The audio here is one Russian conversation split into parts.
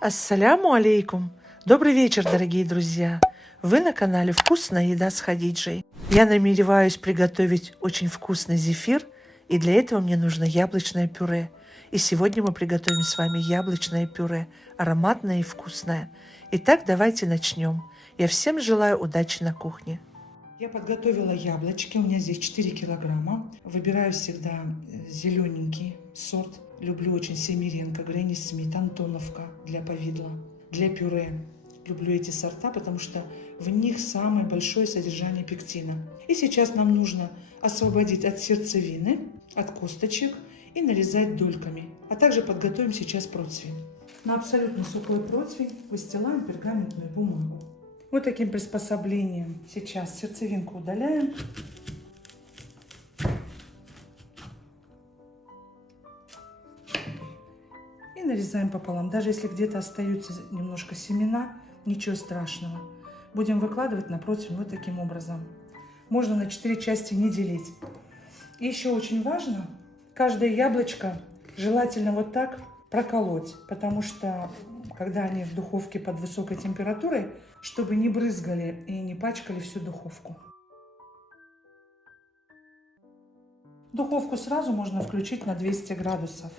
Ассаляму алейкум! Добрый вечер, дорогие друзья! Вы на канале «Вкусная еда с Хадиджей». Я намереваюсь приготовить очень вкусный зефир, и для этого мне нужно яблочное пюре. И сегодня мы приготовим с вами яблочное пюре, ароматное и вкусное. Итак, давайте начнем. Я всем желаю удачи на кухне. Я подготовила яблочки, у меня здесь 4 килограмма. Выбираю всегда зелененький сорт. Люблю очень Семеренко, Гренни Смит, Антоновка для повидла, для пюре. Люблю эти сорта, потому что в них самое большое содержание пектина. И сейчас нам нужно освободить от сердцевины, от косточек и нарезать дольками. А также подготовим сейчас противень. На абсолютно сухой противень выстилаем пергаментную бумагу. Вот таким приспособлением сейчас сердцевинку удаляем. И нарезаем пополам. Даже если где-то остаются немножко семена, ничего страшного. Будем выкладывать на противень вот таким образом. Можно на 4 части не делить. И еще очень важно, каждое яблочко желательно вот так проколоть, потому что когда они в духовке под высокой температурой, чтобы не брызгали и не пачкали всю духовку. Духовку сразу можно включить на 200 градусов.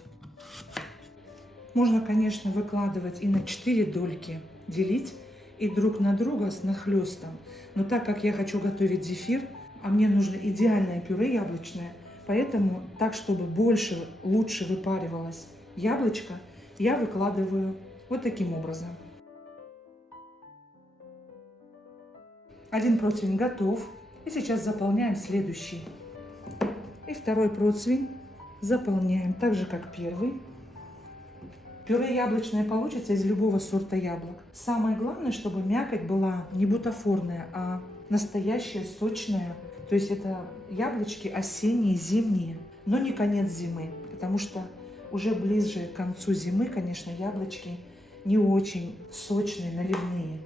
Можно, конечно, выкладывать и на 4 дольки, делить и друг на друга с нахлестом. Но так как я хочу готовить зефир, а мне нужно идеальное пюре яблочное, поэтому так, чтобы лучше выпаривалось яблочко, я выкладываю вот таким образом. Один противень готов. И сейчас заполняем следующий. И второй противень заполняем так же, как первый. Пюре яблочное получится из любого сорта яблок. Самое главное, чтобы мякоть была не бутафорная, а настоящая, сочная. То есть это яблочки осенние, зимние, но не конец зимы, потому что уже ближе к концу зимы, конечно, яблочки не очень сочные, наливные.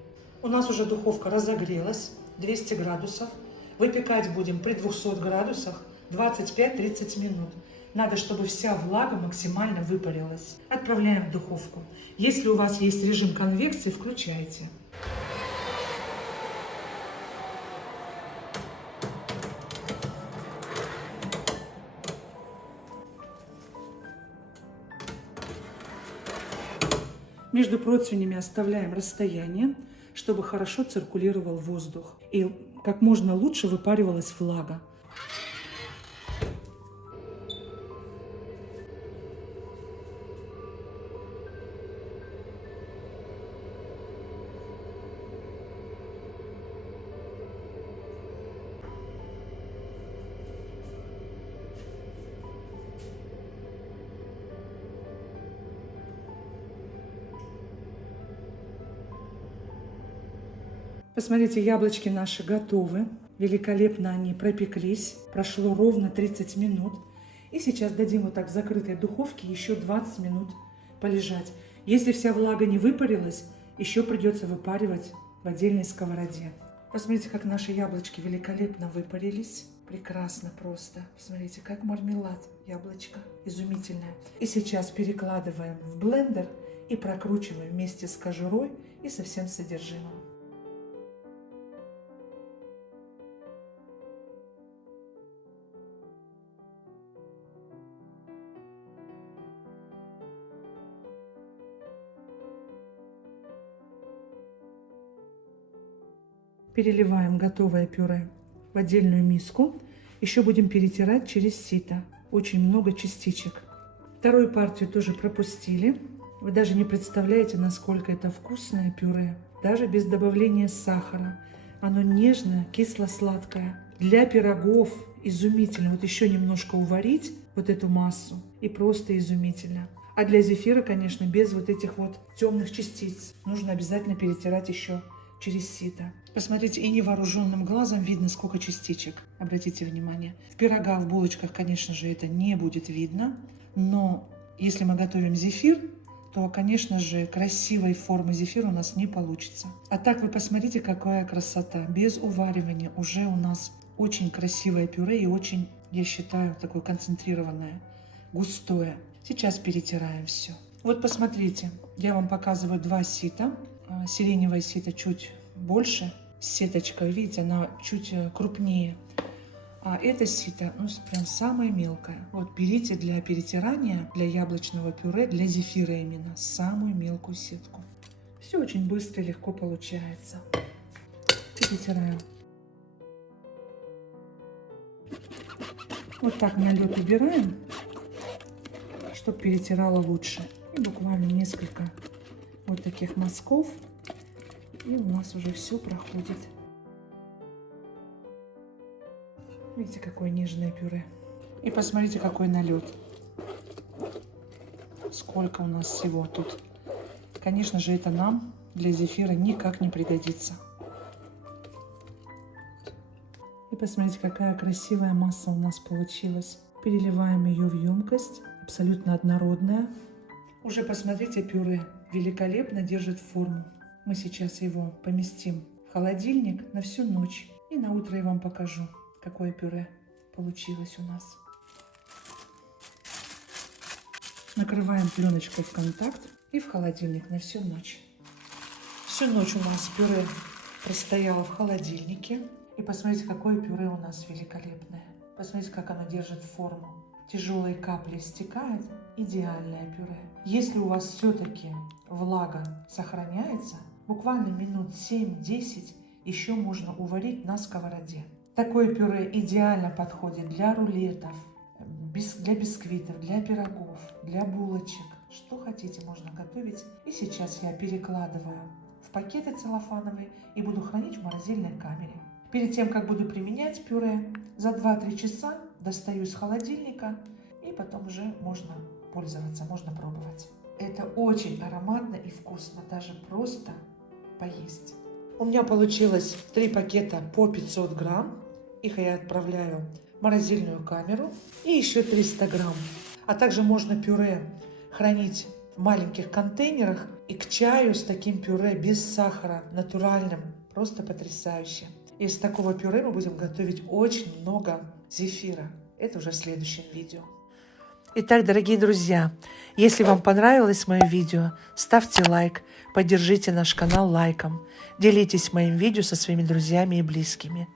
У нас уже духовка разогрелась, 200 градусов. Выпекать будем при 200 градусах 25-30 минут. Надо, чтобы вся влага максимально выпарилась. Отправляем в духовку. Если у вас есть режим конвекции, включайте. Между противнями оставляем расстояние, чтобы хорошо циркулировал воздух и как можно лучше выпаривалась влага. Посмотрите, яблочки наши готовы. Великолепно они пропеклись. Прошло ровно 30 минут. И сейчас дадим вот так в закрытой духовке еще 20 минут полежать. Если вся влага не выпарилась, еще придется выпаривать в отдельной сковороде. Посмотрите, как наши яблочки великолепно выпарились. Прекрасно просто. Посмотрите, как мармелад яблочко. Изумительное. И сейчас перекладываем в блендер и прокручиваем вместе с кожурой и со всем содержимым. Переливаем готовое пюре в отдельную миску. Еще будем перетирать через сито. Очень много частичек. Вторую партию тоже пропустили. Вы даже не представляете, насколько это вкусное пюре. Даже без добавления сахара. Оно нежное, кисло-сладкое. Для пирогов изумительно. Вот еще немножко уварить вот эту массу. И просто изумительно. А для зефира, конечно, без вот этих вот темных частиц. Нужно обязательно перетирать еще через сито. Посмотрите, и невооруженным глазом видно, сколько частичек. Обратите внимание. В пирогах, в булочках, конечно же, это не будет видно. Но если мы готовим зефир, то, конечно же, красивой формы зефира у нас не получится. А так вы посмотрите, какая красота. Без уваривания уже у нас очень красивое пюре и очень, я считаю, такое концентрированное, густое. Сейчас перетираем все. Вот посмотрите, я вам показываю два сита. Сиреневое сито чуть больше, сеточка, видите, она чуть крупнее. А это сито, ну, прям самое мелкое. Вот берите для перетирания, для яблочного пюре, для зефира именно, самую мелкую сетку. Все очень быстро и легко получается. Перетираем. Вот так налет убираем, чтобы перетирала лучше. И буквально несколько вот таких мазков, и у нас уже все проходит. Видите, какое нежное пюре. И посмотрите, какой налет. Сколько у нас всего тут. Конечно же, это нам для зефира никак не пригодится. И посмотрите, какая красивая масса у нас получилась. Переливаем ее в емкость, абсолютно однородная. Уже посмотрите, пюре великолепно держит форму. Мы сейчас его поместим в холодильник на всю ночь. И на утро я вам покажу, какое пюре получилось у нас. Накрываем пленочкой в контакт и в холодильник на всю ночь. Всю ночь у нас пюре простояло в холодильнике. И посмотрите, какое пюре у нас великолепное. Посмотрите, как оно держит форму. Тяжелые капли стекают. Идеальное пюре. Если у вас все-таки влага сохраняется, буквально минут 7-10 еще можно уварить на сковороде. Такое пюре идеально подходит для рулетов, для бисквитов, для пирогов, для булочек. Что хотите, можно готовить. И сейчас я перекладываю в пакеты целлофановые и буду хранить в морозильной камере. Перед тем, как буду применять пюре, за 2-3 часа достаю из холодильника, и потом уже можно пользоваться, можно пробовать. Это очень ароматно и вкусно, даже просто поесть. У меня получилось 3 пакета по 500 грамм. Их я отправляю в морозильную камеру. И еще 300 грамм. А также можно пюре хранить в маленьких контейнерах. И к чаю с таким пюре без сахара, натуральным, просто потрясающе. Из такого пюре мы будем готовить очень много зефира. Это уже в следующем видео. Итак, дорогие друзья, если вам понравилось мое видео, ставьте лайк, поддержите наш канал лайком, делитесь моим видео со своими друзьями и близкими.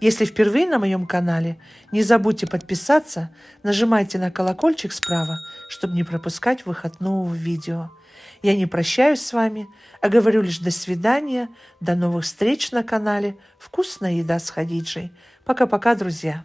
Если впервые на моем канале, не забудьте подписаться, нажимайте на колокольчик справа, чтобы не пропускать выход нового видео. Я не прощаюсь с вами, а говорю лишь до свидания, до новых встреч на канале «Вкусная еда с Хадиджей». Пока-пока, друзья!